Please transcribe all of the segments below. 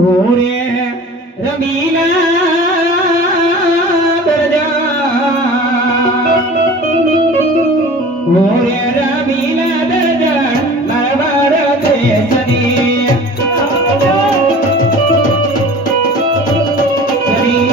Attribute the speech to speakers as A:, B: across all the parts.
A: ઓરે રમીલા દરજા. ઓરે રમીલા દરજા મારવાર દેશની શ્રી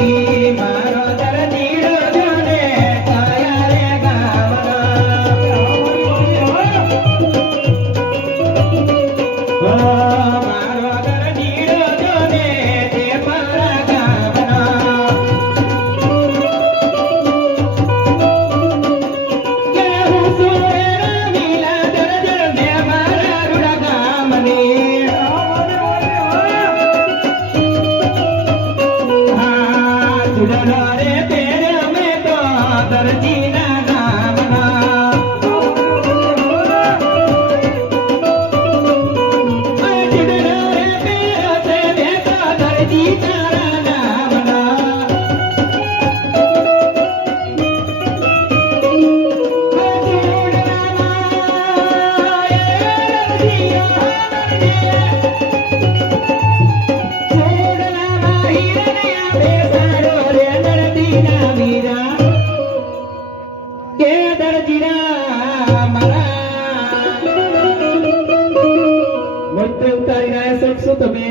A: તમે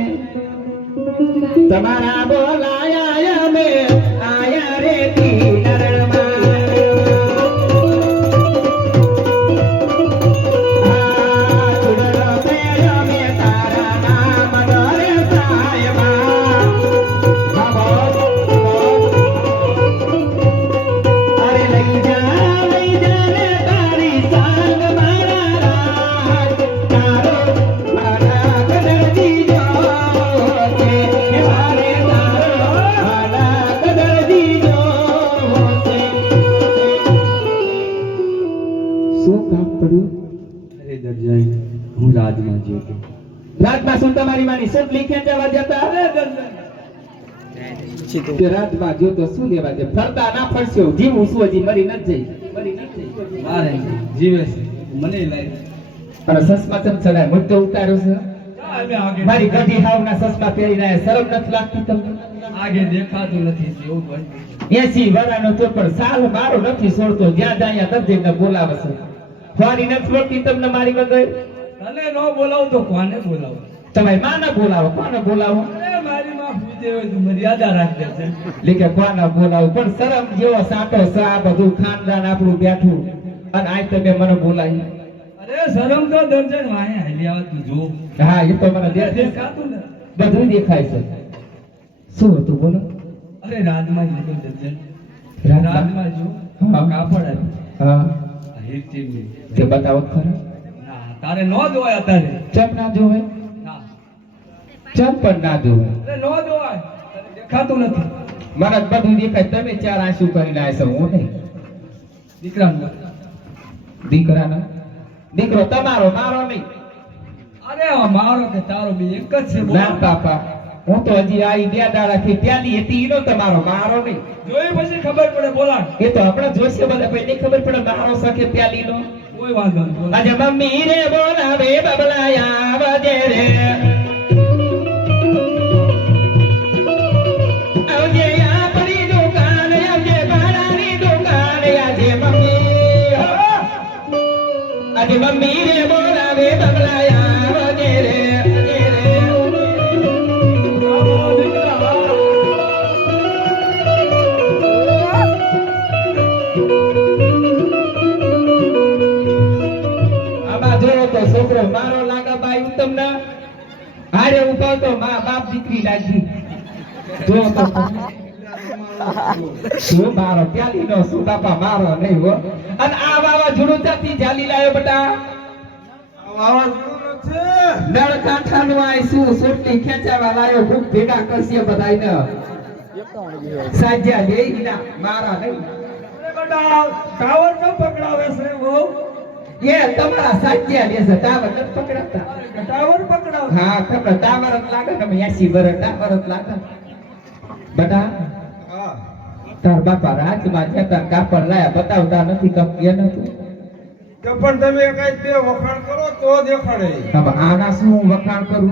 A: તમારા બોલાયા અમે આયા રે તીનરમાં રાતમાં શું તમારી માની સબ લીખે જવા જતા કે રાતમાં જો તો શું લેવા છે? ફરતા ના ફરશો. જીવું શું હજી મરી નથી જઈ મરી જઈ
B: મારે જીવે છે. મને લાગે.
A: અને સસમા ચમ ચડાય? મુદ્દો ઉતાર્યો છે. મારી ગઢી હાવના સસમા પહેરીને આયા. શરમ નથી લાગતી તમને?
B: આગે દેખાતું નથી એવું બને
A: એસી વરાનો પણ સાલ મારો નથી છોડતો જ્યાં ત્યાં દર્દીને બોલાવે છે. ફરી નથી વળતી તમને મારી વગર?
B: તને ન બોલાવું તો કોને બોલાવું?
A: તમારી માને બોલાવો કોને બોલાવો?
B: અરે મારી માં પૂજે હોય તો મર્યાદા રાખજે છે.
A: લેકે કોને બોલાવો? પણ શરમ જેવો સાટો સા બધું ખાનદાન આપણું બેઠું. અને આજ તમે મને બોલાવી.
B: અરે શરમ તો દર્જન વાહે હાલી આવે જો.
A: હા એ તો મને.
B: દેખાતું ને.
A: બધું દેખાય છે. શું હતું બોલો?
B: અરે રાજમાં જો દર્જન જો કાપડ આવ્યું
A: હા. તે બતાવો ખરા.
B: તારે નો જોવાય અત્યારે.
A: ચમ ના જોવે? ચમ પણ ના જોવે.
B: નો જોવાય. દેખાતું નથી.
A: મને બધું દેખાય. તમે ચાર આંસુ કરીને આવ્યા છો હું નહીં.
B: દીકરાનું.
A: દીકરાનો? દીકરો તમારો મારો નહીં.
B: અરે મારો કે તારો બી એક જ છે.
A: ના પાપા. હું તો હજી આવી બે દાડાથી ત્યાંની હતી એનો તમારો મારો નહીં.
B: જોઈ પછી ખબર પડે બોલા
A: એ તો આપણે જોશે બધા પછી ખબર પડે મારો સખે પ્યાલીનો મમ્મી રે બોલાવે આપણી દુકાન આવજે ભાડાની દુકાન આજે મમ્મી આજે મમ્મી શું મારો પ્યાલી નો શું બાપા મારો નહીં હો. અને આ વાવાઝોડું જતી જાલી લાયો બેટા? નળ કાંઠાનું આય શું સુરતી ખેંચાવા લાયો ભૂખ ભેગા કરશે બધાયને. સાજ્યા લે ઈના મારા નહીં.
B: ટાવર તો પકડાવે છે બહુ
A: એ તમારા સાજ્યા લે છે ટાવર પકડાતા.
B: ટાવર પકડાવે.
A: હા ખબર ટાવર જ લાગે તમે એસી વર્ષ ટાવર જ લાગે. બેટા તાર બાપા રાજમાં તાર કાપડ લાયા બતાવતા નથી કંપની નથી
C: તો પણ તમે કઈ બે વખાણ કરો તો દેખાડે
A: હવે આના શું હું વખાણ કરું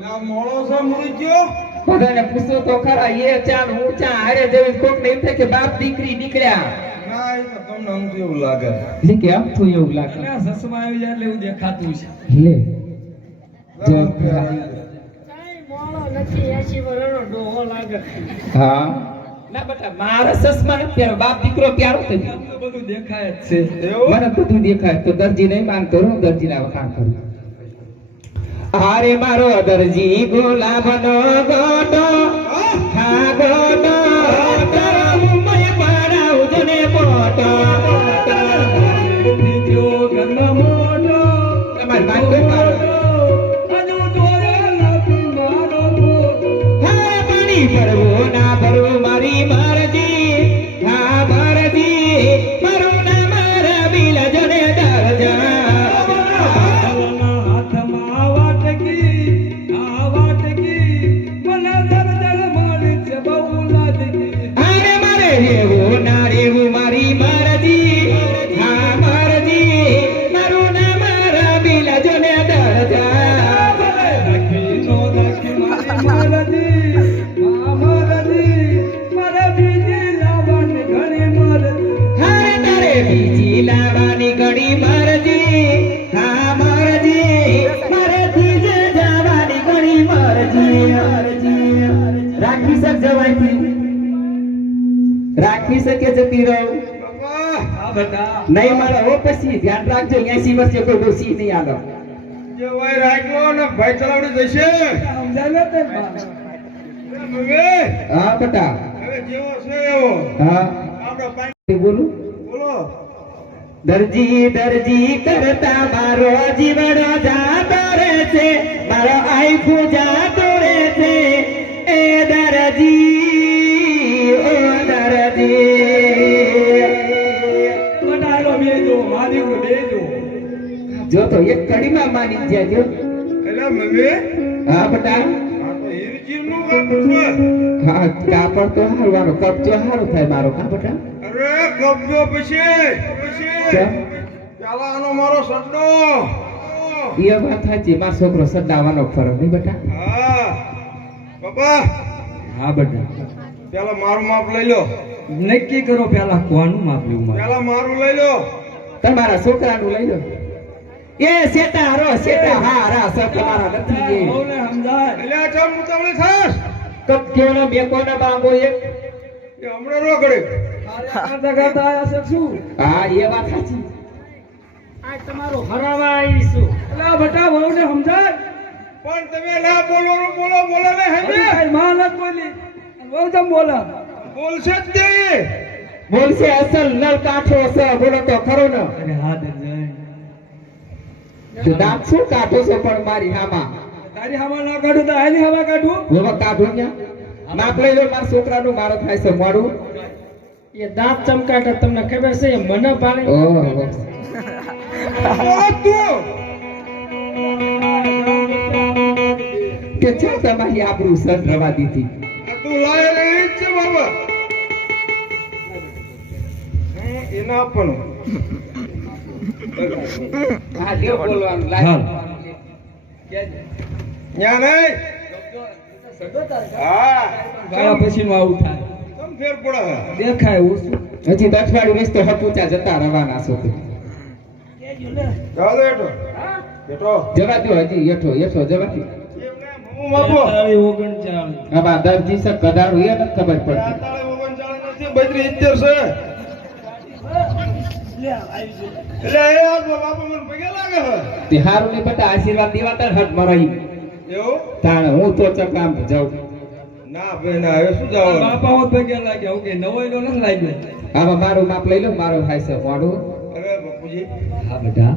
C: ના મોળો છે મરી ગયો
A: બધાને પૂછો તો ખરા એ ચાલ હું ચા હારે જેવી કોક ને એમ થાય કે બાપ દીકરી નીકળ્યા
C: ના એ તો તમને આમ એવું લાગે
A: એટલે કે આમ થયું એવું લાગે
B: અને સસમા આવી જાય એટલે એવું દેખાતું છે
A: લે જો
D: મોળો નથી એસી વર્ષનો ડોહો લાગે
A: હા ના બેટા મારા સસમા નથી પ્યારો બાપ દીકરો પ્યારો થઈ
B: બધું દેખાય જ છે.
A: મને બધું દેખાય. તો દરજી નહીં માનતો રહું દરજી ના વખાણ કરું. હારે મારો દરજી ગુલાબનો ગોટો હા ગોટો મુંબઈ પડાવજો ને બોટો તમારે માન કોઈ મારો હા ભરવું ના ભરવું. નહીં મારે હો પછી ધ્યાન રાખજો 80 વર્ષે કોઈ ડોસી નહીં આવે
C: જે ભાઈ રાખ્યો ને ભાઈ ચલાવડે જશે.
B: સમજાવે તે બા.
C: મમ્મી
A: હા બટા.
C: હવે જેવો છે એવો.
A: હા.
C: આપણો પાણી
A: બોલું.
C: બોલો.
A: દરજી દરજી કરતા મારો જીવડો જાતો રહે છે. મારો આઈ પૂજા તોડે છે. એ દરજી.
B: મારી કો
A: જો. તો એક કડીમાં માની જાય જો.
C: એટલે મમ્મી
A: હા બટા.
C: આ તો હીરજીવનું કાપડ છે
A: હા કાપડ તો હારવાનો. કપચો હારો થાય મારો. કા બટા.
C: અરે કબજો પછી. પછી.
A: કેમ?
C: પેલા મારો સડ્ડો.
A: એ વાત સાચી. મારો છોકરો સડાવવાનો ફરક નહીં બટા?
C: હા.
B: હા બેટા.
C: પેલા મારું માપ લઈ લો.
B: નક્કી કરો પેલા કોનું માપ લેવું
C: પેલા મારું લઈ લો.
A: તમારા છોકરાનું લઈ લો. એ સેટા રો સેટા હા રા સર તમારા નથી એ.
B: બહુને સમજાય.
C: એટલે આ ચમ મુતાવળી થાસ
A: કપચોનો બેકોનો બાંગો એક?
C: એ હમણાં રોકડે
B: આ કરતા આયા છે શું?
A: હા એ વાત સાચી.
D: આ તમારું હરાવા આવીશું
B: અલા બેટા બહુને સમજાય?
C: પણ તમે ના બોલો બોલો બોલો ને હે
B: માં નથી બોલી. બહુ તમ બોલા?
C: બોલશે જ નહીં
A: બોલશે અસલ નલ કાઠો સ બોલો તો ખરો ને.
B: અરે હા દરજાય
A: તો દાંત શું કાઠો છે પણ મારી હામાં?
B: તારી હવા ના કાઢું તો આની હવા કાઢું?
A: હવે કાઢો ન્યા માપ લઈ લો મારા છોકરાનું મારો થાય છે મોડું.
D: એ દાંત ચમકાટ તમને ખબર છે એ મને પાડે.
A: ઓહો.
C: તું!
A: કે છે તમારી આબરૂ સર રવા દીધી.
C: તું લાય રહી છે બાબા. એને આપવાનું
A: હા બોલવાનું
B: હાલ.
C: નહીં. હા.
B: ગાળા પછીનું આવું થાય.
C: ફેર પડે?
B: દેખાય ઓછું.
A: હજી તો વીસ તો હપુચા જતા રવાના છો
C: દે હેઠો. હેઠો.
A: જવા દો હજી હેઠો હેઠો જવા દો
C: હું
B: ઓગણચાળીસ.
A: આમાં દરજી સર કદાડું એ ખબર પડતી.
C: ઓગણચાળીસ બત્રીસ સિત્તેર છે. એટલે એ આ બાપા મને પગે લાગે છે.
A: તે હારું નહીં બટા આશીર્વાદ દેવાતા હટ મરાઈ
C: એવું?
A: તાણ હું તો ચકામ જાઉં.
C: ના ભાઈ ના હવે શું જવાનું?
B: બાપા હોત પગે લાગ્યા હું કે નવાઈનો નથી લાગ્યો.
A: આમાં મારું માપ લઈ લો મારો થાય છે મોડું
C: હવે બાપુજી.
B: હા બેટા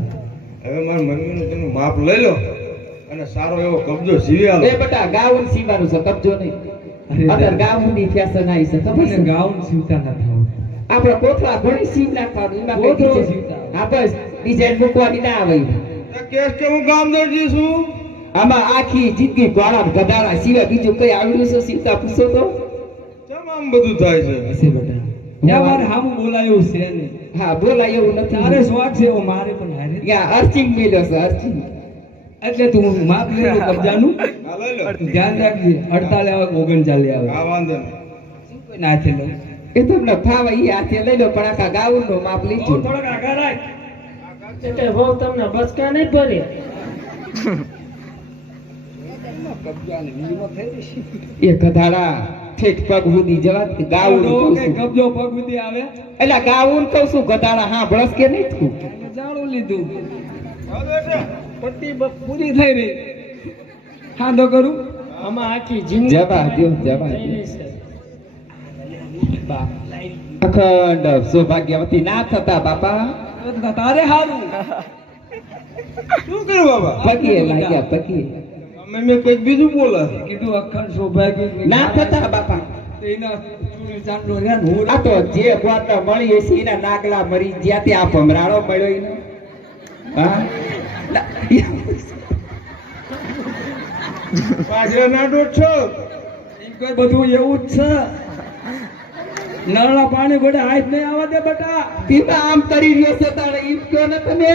C: હવે મારા મમ્મીનું તેનું માપ લઈ લો અને સારો એવો કબજો સીવી આલો.
A: એ બટા ગાઉન સીવાનું છે કબજો નહીં. અત્યારે ગાઉનની ફેશન આવી છે ખબર છે?
B: ગાઉન સીવતા નથી.
A: આપણે કોથળા ઘણી સીમ નાખવાનું એમાં
B: કોથળો
A: હા બસ. ડિઝાઇન મૂકવાની ના આવે.
C: કેસ કે હું કામ દરજી છું.
A: આમાં આખી જિંદગી ગોળા ગધાડા સિવાય બીજું કઈ આવડ્યું છે સીતા પૂછો તો?
C: કેમ આમ બધું થાય છે?
B: હશે બેટા. ત્યાં હામું બોલાયું છે ને.
A: હા બોલાય એવું
B: તારે
A: નથી
B: સ્વાદ છે એવો મારે પણ હારે.
A: ત્યાં અર્ચિંગ મિલ્યો છે અર્ચિંગ.
B: એટલે તું માફ લઈ લો કબજાનું
C: હા લઈ લો.
B: ધ્યાન રાખજે. અડતાલે આવે ઓગણ ચાલે આવે.
C: હા વાંધો નહીં.
B: કોઈ ના છે લઉં?
A: એ તમને ફાવે એ હાથે લઈ લો પણ આખા ગાઉન નો માપ લીધું.
B: થોડોક આગળ રાખ.
D: એટલે બહુ તમને બસકા નહીં ભરે
B: કબજાની વીજળીમાં ફેરવી છે.
A: એ ગધાડા ઠેઠ પગ સુધી જવા ગાઉન
B: ડોહો
A: કહું
B: કે
A: છું.
B: કબજો પગ સુધી આવે?
A: એટલે ગાઉન કહું છું ગધાડા હા ભળસ કે નહીં તું
B: જાણું લીધું. પટ્ટી પૂરી થઈ રહી. હા તો કરું?
D: આમાં આખી જિંદગી
A: જવા દો જવા.
B: બા
A: અખંડ સૌભાગ્યવતી ના થતા બાપા.
B: તારે હારું.
C: શું કર્યું બાબા
A: પગીએ લાગ્યા પગીએ
C: અમે મેં કંઈક બીજું બોલે.
B: કીધું અખંડ સૌભાગ્ય
A: ના થતા બાપા.
B: એના ચૂડી ચાંદલો રહ્યા ને હું
A: આ તો જે ગોત મળી હશે એના નાગલા મરી જ્યાં તે આ ભમરાળો મળ્યો એને. હા?
C: પાછળ ના છો
B: બધું એવું જ છે. નળના પાણી ગોડે હાથ નહીં આવવા દે બટા.
A: પીતા આમ કરી રહ્યો છે તારે ઈ કયો ને તમે.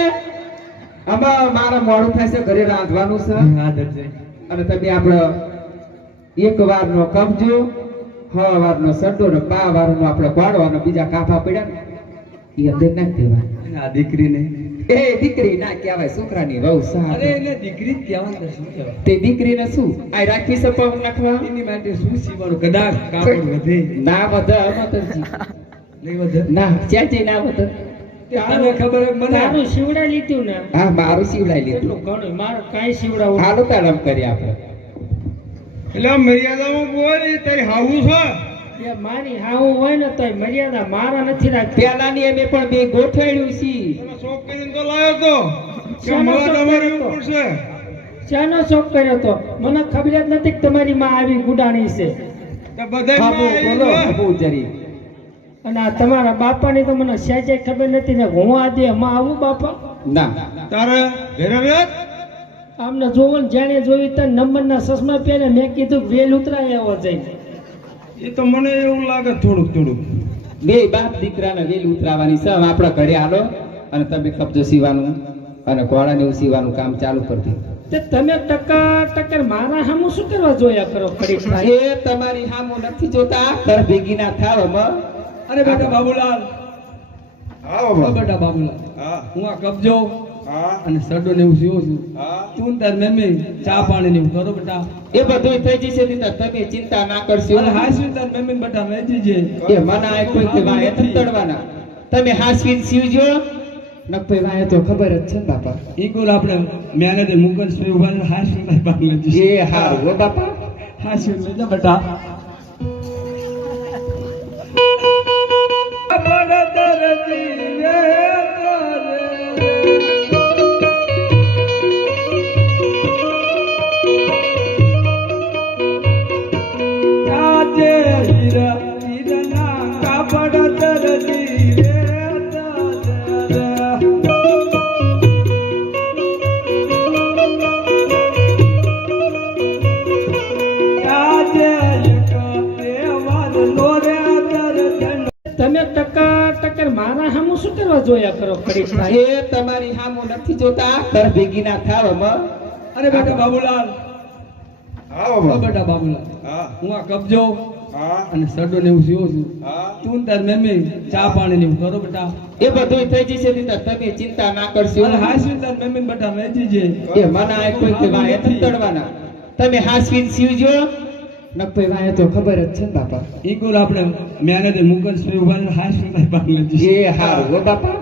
A: આમાં મારા મોડું થાય છે ઘરે રાંધવાનું છે.
B: છે.
A: અને તમે આપણો એક વાર નો કબજો હ વાર નો સડ્ડો ને પા વાર નો આપણે પાડો અને બીજા કાફા પડ્યા ને એ અંદર નાખી દેવા
B: આ દીકરીને?
A: એ દીકરી ના કહેવાય છોકરાની વહુ
B: અરે
A: સા
B: એને દીકરી જ કહેવાનું તો શું કહેવાય?
A: તે દીકરીને શું? આ રાખી સપા નાખવા?
B: એની માટે શું સીવાનું કદાચ કાપડ વધે.
A: ના વધે અમતરજી
B: નહીં વધે?
A: ના ચાચી ના વધે?
B: તને ખબર મને.
D: તારું શિવડા લીધું ને.
A: હા મારું શિવડાઈ
D: એટલું
A: લીધું
D: ઘણું મારે કાંઈ શિવડાવું
A: હાલો તારમ કરી આપણે.
C: એટલે આ મર્યાદામાં બોલ તારી હાવું છે.
D: મારી હાવું હોય ને તોય મર્યાદા મારા નથી રાખતી.
A: પેલાની અમે પણ બે ગોઠવાડ્યું છી.
C: શોખ કરીને તો લાવ્યો તો
D: શાનો શોખ કર્યો તો?
C: પડશે
D: શાનો શોખ કર્યો તો. મને ખબર જ નથી કે તમારી માં આવી ગુડાણી છે. અને આ તમારા બાપાની તો મને સહેજે ખબર નથી ને હું આજે એમાં આવું બાપા?
A: ના.
C: તારે
D: આમને જોવો ને જાણે જોયું ત્યાં નંબરના ચશ્મા પહેરે મેં કીધું વેલ ઉતરાય એવો જઈને.
C: એ તો મને એવું લાગે થોડુંક થોડુંક.
A: બે બાપ દીકરાને વેલ ઉતરાવાની છે હવે આપણા ઘરે આલો અને તમે કબજો સીવાનું અને ઘોડાને એવું સીવાનું કામ ચાલુ કરી દો.
D: તે તમે ટકા ટકર મારા સામું શું કરવા જોયા કરો ખરી
A: એ તમારી હામું નથી જોતા ઘર ભેગી ના થાવમાં.
B: અરે બેટા બાબુલાલ.
C: આવો
B: બેટા બાબુલાલ.
C: હા.
B: હું આ કબજો અને સડો ને એવું જોઉં છું. તું ને તાર મમ્મી ચા પાણી ને એવું કરો બેટા.
A: એ બધું થઈ જશે દીકરા તમે ચિંતા ના કરશો.
B: અને હાસવી તાર મમ્મી ને બેટા વેચી છે.
A: એ મને આ કોઈ કે વાય તડવાના તમે હાસવી સીવજો. નકપે વાય તો ખબર જ છે બાપા.
B: ઈ ગોલ આપણે મહેનત મુકન સ્વે ઊભા હાસવી તાર છે.
A: એ હા ઓ બાપા.
B: હાસી લેજો બેટા. અમારા આજે
D: સામું જોયા કરો ખરી
A: એ તમારી હામો નથી જોતા? તર ભેગી ના થાવ
B: અરે બેટા બાબુલાલ.
C: આવો
B: બેટા બાબુલાલ.
C: હા.
B: હું આ કબજો અને સડો ને હું જીવું છું. તું તાર મેમે ચા પાણી ને કરો બેટા.
A: એ બધું થઈ જશે દીકરા તમે ચિંતા ના કરશો.
B: અને હાસી તાર મેમે બેટા મેજી છે.
A: એ મને આ કોઈ કે વાય તડવાના તમે હાસવીન સીવજો. નકભાઈ વાય તો ખબર જ છે બાપા.
B: ઈ કોલ આપણે મહેનત મુકન સ્વે ઊભા હાસી તાર બાંગલે છે?
A: એ હા હો બાપા.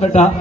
B: બેટા.